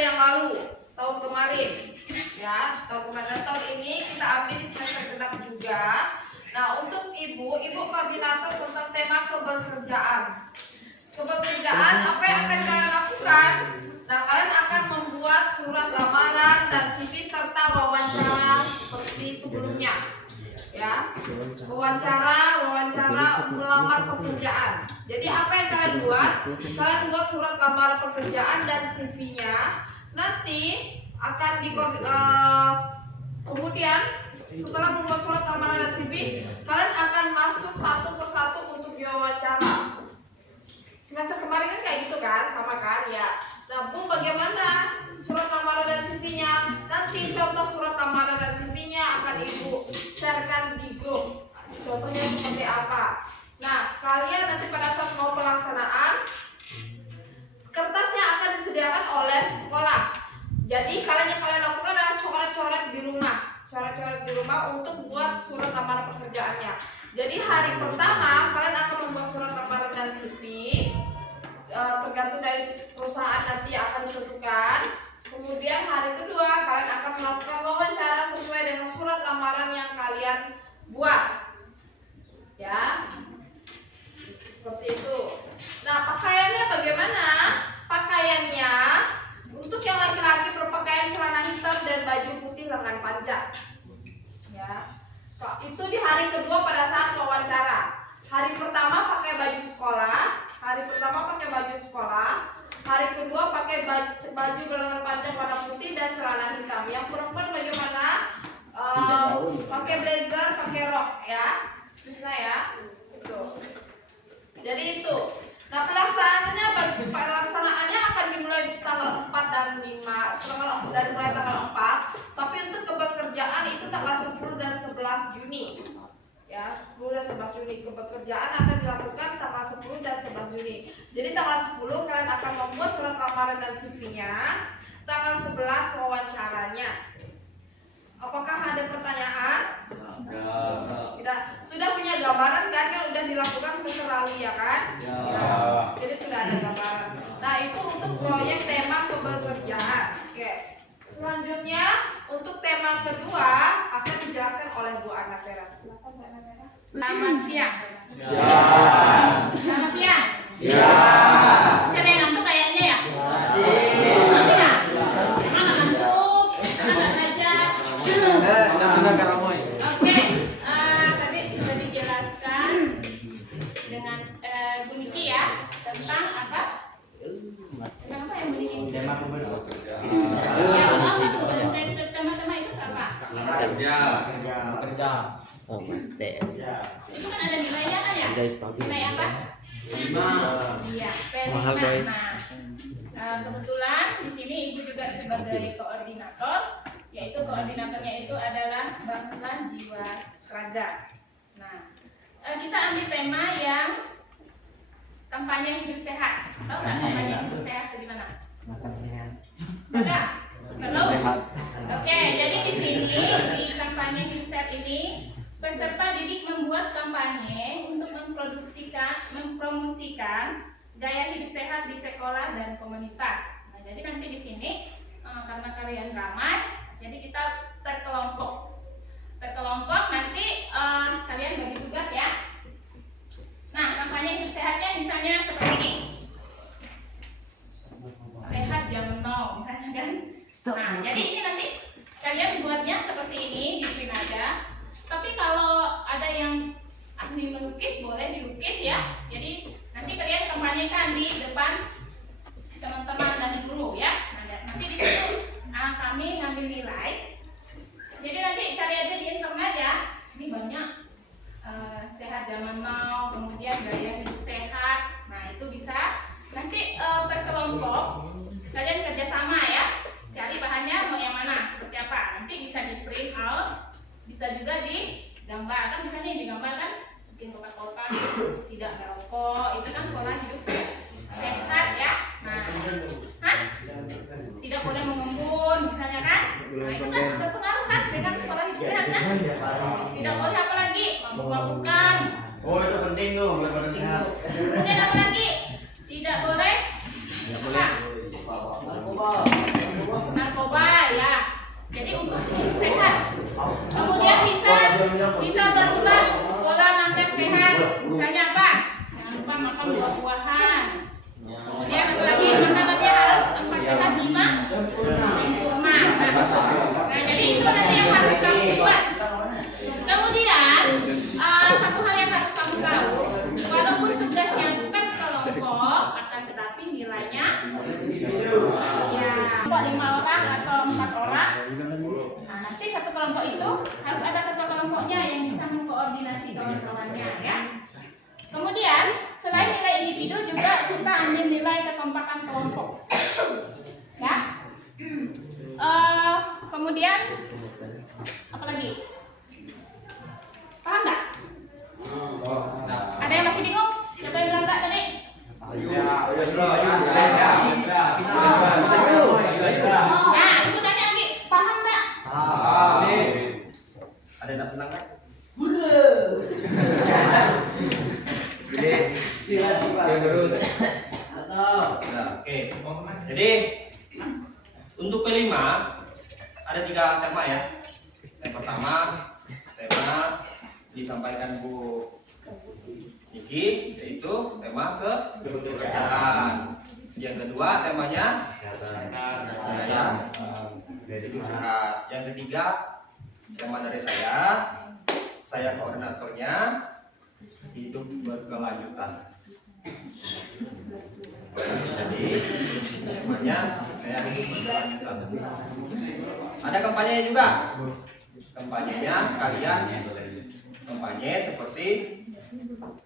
semester yang lalu, tahun kemarin, ya, tahun ini kita ambil di semester genap juga. Nah, untuk ibu koordinator tentang tema kebekerjaan. Kebekerjaan apa yang akan kalian lakukan? Nah, kalian akan membuat surat lamaran dan CV serta wawancara seperti sebelumnya. Ya, wawancara melamar pekerjaan. Jadi apa yang kalian buat? Kalian buat surat lamaran pekerjaan dan CV-nya. Nanti akan kemudian setelah membuat surat lamaran dan CV, kalian akan masuk satu persatu untuk diwawancara. Semester kemarin kan kayak gitu kan, sama kan ya. Nah, Bu, bagaimana surat lamaran dan CV-nya? Nanti contoh surat lamaran dan CV-nya akan Ibu sharekan di grup. Contohnya seperti apa? Nah, kalian nanti pada saat mau pelaksanaan, kertasnya akan disediakan oleh sekolah. Jadi kalian lakukan adalah coret-coret di rumah untuk buat surat lamaran pekerjaannya. Jadi hari pertama kalian akan membuat surat lamaran dan CV, tergantung dari perusahaan nanti akan ditentukan. Kemudian hari kedua kalian akan melakukan wawancara sesuai dengan surat lamaran yang kalian buat, ya, seperti itu. Nah, pakaiannya bagaimana? Pakaiannya untuk yang laki-laki berpakaian celana hitam dan baju putih lengan panjang, ya. Itu di hari kedua pada saat wawancara. Hari pertama pakai baju sekolah, hari kedua pakai baju lengan panjang warna putih dan celana hitam. Yang perempuan bagaimana? Pakai blazer, pakai rok, ya, bisa ya. Itu. Jadi itu. Nah, pelaksanaannya akan dimulai tanggal 4 dan 5, dari mulai tanggal 4. Tapi untuk kebekerjaan itu tanggal 10 dan 11 Juni. Ya, 10 dan 11 Juni. Kebekerjaan akan dilakukan tanggal 10 dan 11 Juni. Jadi tanggal 10 kalian akan membuat surat lamaran dan CV-nya. Tanggal 11 wawancaranya. Apakah ada pertanyaan? Tidak. Sudah punya gambaran kan yang udah dilakukan semester lalu, ya kan? Ya. Jadi sudah ada gambaran. Nah, itu untuk proyek tema kebekerjaan. Oke. Selanjutnya untuk tema kedua akan dijelaskan oleh Bu Ana Vera. Silakan Bu Ana Vera. Selamat siang. Ya. Selamat siang. Ya. Siapa yang ngantuk kayaknya ya? Masih. Masih ya? Emang nggak ngantuk? Nggak belajar? Oke. Tadi sudah dijelaskan dengan Bu Niki ya tentang apa? Tentang apa ya Bu Niki? Tema kebekerjaan. Ya, apa tuh? Tema-tema itu apa? Kerja. Oh, Master. Itu kan ada nilainya kan ya? Guys, tapi Nilai apa? 5. Iya, Mahal, P5. Boy. Nah, kebetulan di sini Ibu juga sebagai koordinator, yaitu koordinatornya itu adalah Bangunan Jiwa Raga. Nah, kita ambil tema yang kampanye hidup sehat. Tahu nggak kampanye hidup sehat itu gimana? makan sehat. Enggak? Tahu? Sehat. Oke, jadi di sini di kampanye hidup sehat ini peserta didik membuat kampanye untuk mempromosikan gaya hidup sehat di sekolah dan komunitas. Nah, jadi nanti di sini karena kalian ramai, jadi kita terkelompok nanti kalian bagi tugas ya. Nah, kampanye hidup sehatnya misalnya seperti ini. Sehat zaman now misalnya kan. Nah, jadi ini nanti kalian buatnya seperti ini, bikin aja. Tapi kalau ada yang ahli melukis boleh dilukis ya. Jadi nanti kalian kampanyekan di depan teman-teman dan guru ya. Nah, nanti di situ kami ngambil nilai. Jadi nanti cari aja di internet ya. Ini banyak sehat zaman now, kemudian gaya hidup sehat. Nah, itu bisa nanti berkelompok kalian kerjasama ya. Cari bahannya mau yang mana, seperti apa. Nanti bisa di print out, bisa juga digambar. Kan misalnya digambar kan bikin kotak-kotak, tidak merokok, itu kan pola hidup sehat ya. Nah, tidak boleh mengembun misalnya kan. Nah, itu kan berpengaruh kan dengan pola hidup sehat kan. Tidak boleh apa lagi, mabuk-mabukan. Oh, itu penting tuh, biar pada sehat. Kemudian apa lagi? Tidak boleh apa? Narkoba. 5 orang atau 4 orang. Nah, nanti satu kelompok itu harus ada ketua kelompoknya yang bisa mengkoordinasi kawan-kawannya ya. Kemudian selain nilai individu juga kita ambil nilai kekompakan kelompok. Ya. Kemudian apa lagi? Paham nggak? Ada yang masih bingung? Siapa yang bilang nggak tadi? Nah, ibu nanya Abi, paham nggak? Ada yang tak senang kan? Oke. Jadi untuk P5 ada 3 tema ya. Yang pertama tema disampaikan Bu Niki, yaitu tema kepekerjaan. Yang kedua temanya saya. Yang ketiga tema dari saya koordinatornya, hidup berkelanjutan. Jadi temanya saya hidup berkelanjutan. Ada kampanyenya juga. Kampanyenya kalian kampanye seperti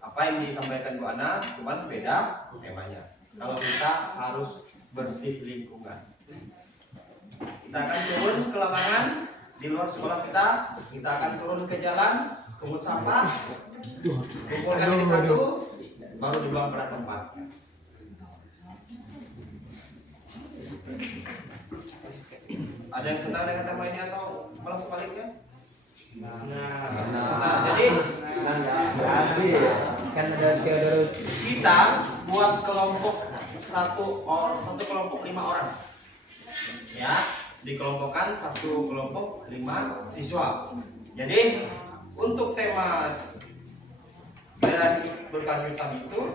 apa yang disampaikan Bu Ana, cuman beda temanya. Kalau kita harus bersih lingkungan, kita akan turun ke lapangan di luar sekolah kita akan turun ke jalan, pungut sampah, kumpulkan ini satu, baru dibuang pada tempatnya. Ada yang senang dengan tema ini atau malah sebaliknya? Jadi kita buat kelompok satu kelompok 5 orang, ya, dikelompokkan satu kelompok 5 siswa. Jadi untuk tema berkelanjutan itu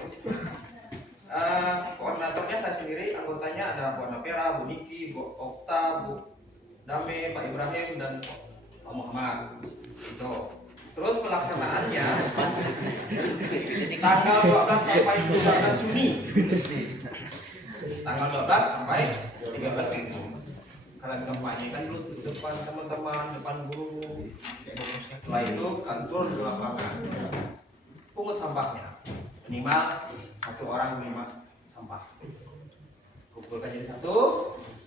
koordinatornya saya sendiri, anggotanya ada Bu Napera, Bu Niki, Bu Okta, Bu Dame, Pak Ibrahim, dan Pak Muhammad. Gitu. Terus pelaksanaannya tanggal 12 sampai 13 Juni. Tanggal 12 sampai 13 Juni. Kalian kampanyekan dulu di depan teman-teman, depan guru. Setelah itu kantor di lapangan. Pungut sampahnya. Minimal 1 orang 5 sampah. Kumpulkan jadi satu,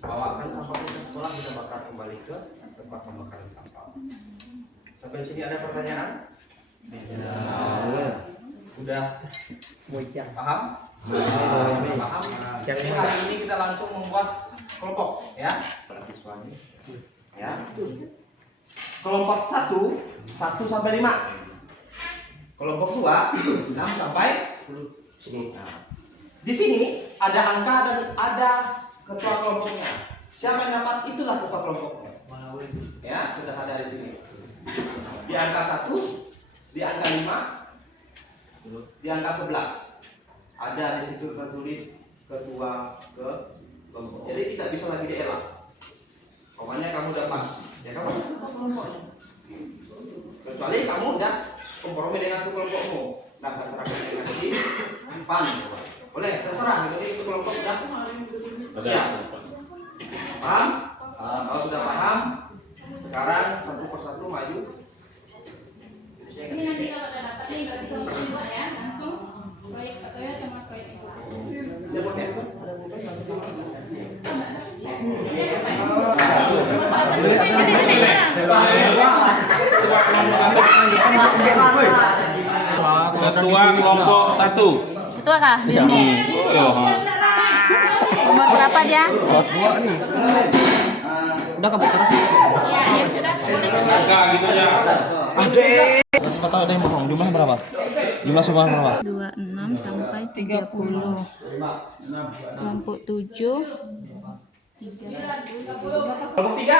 bawakan sampah ke sekolah, kita bakar kembali ke tempat pembakaran sampah. Sampai sini ada pertanyaan? Udah paham? Paham? Jadi hari ini kita langsung membuat kelompok, ya, para siswanya. Ya. Kelompok 1 sampai 5. Kelompok 2 6 sampai 10. Di sini ada angka dan ada ketua kelompoknya. Siapa yang dapat, itulah ketua kelompoknya. Ya, sudah ada di sini. Di angka 1, di angka 5, di angka 11. Ada di situ tertulis ketua kelompok. Jadi tidak bisa lagi dielak. Pokoknya kamu dapat, ya kamu ketua kelompoknya. Kecuali kamu udah kompromi dengan satu kelompokmu. Nah, terserah dengan di pan. Boleh, terserah. Jadi itu kelompok sudah siap. Paham? Kalau sudah paham, sekarang satu persatu maju. Ini nanti kalau udah dapat nih berarti kelompok 2 ya, langsung proyek katanya sama proyek itu. Siapa yang Ketua kelompok 1. Ketua kah? Dirinya? Umur berapa dia? Udah kabur terus. Ya, sudah. Enggak gitu ya. Kata ada yang bohong. Jumlahnya berapa? Jumlah semua berapa? 26 sampai 30. Kelompok 7. kelompok 3?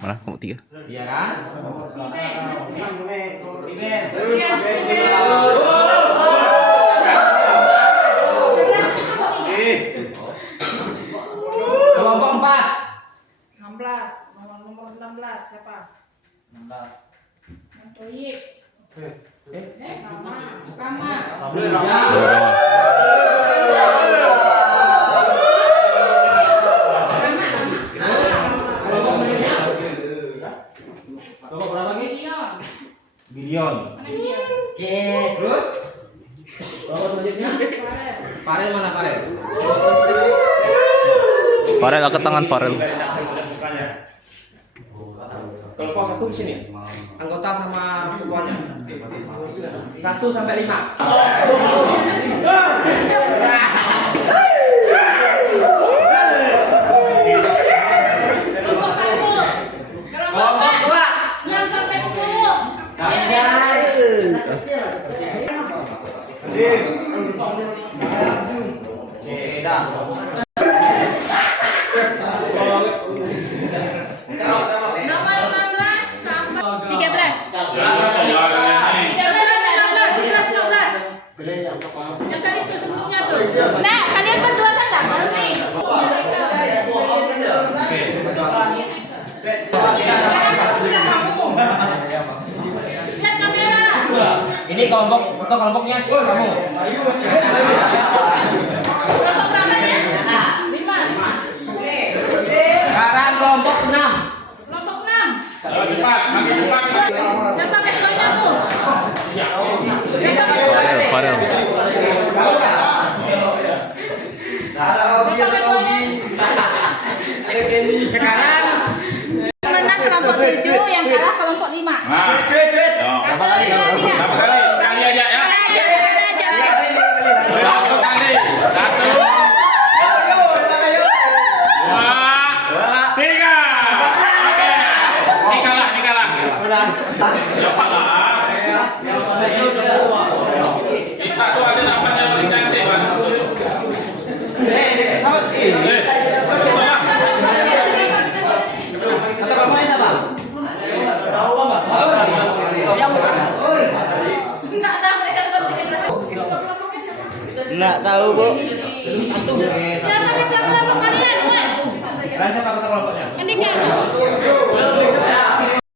Mana kelompok 3? Iya kan? Kelompok 4. 16, nomor 16 siapa? 16. Proyek. Kama. Farel ke tangan Farel. Kelompok 1 di sini. Anggota sama ketuanya. 1 sampai 5. Kelompok 1. Kelompok 2. 6 sampai 10. Oke, dah. Nomor 16 sampai 13. 13. Yang tadi itu sebelumnya tuh. Nah, kalian berdua kan enggak mau nih. Lihat kamera. Ini kelompoknya kamu. Kelompok berapa ya? 5. Sekarang kelompok 6. Kelompok 6. Ayo cepat, kaki depan. Siapa ketuanya tuh? Farel. Sekarang Menang kelompok 7, yang kalah kelompok 5. Nah, berapa kali? Berapa kali? Sekali aja ya. Satu kali. 1, 2, 3. Oke. Ini kalah. Ya kalah. Kita tuh ada namanya yang paling cantik, Pak. Enggak tahu mereka Nggak tahu, Bu. Siapa ketua kelompok kalian? siapa ketua kelompoknya? Andika.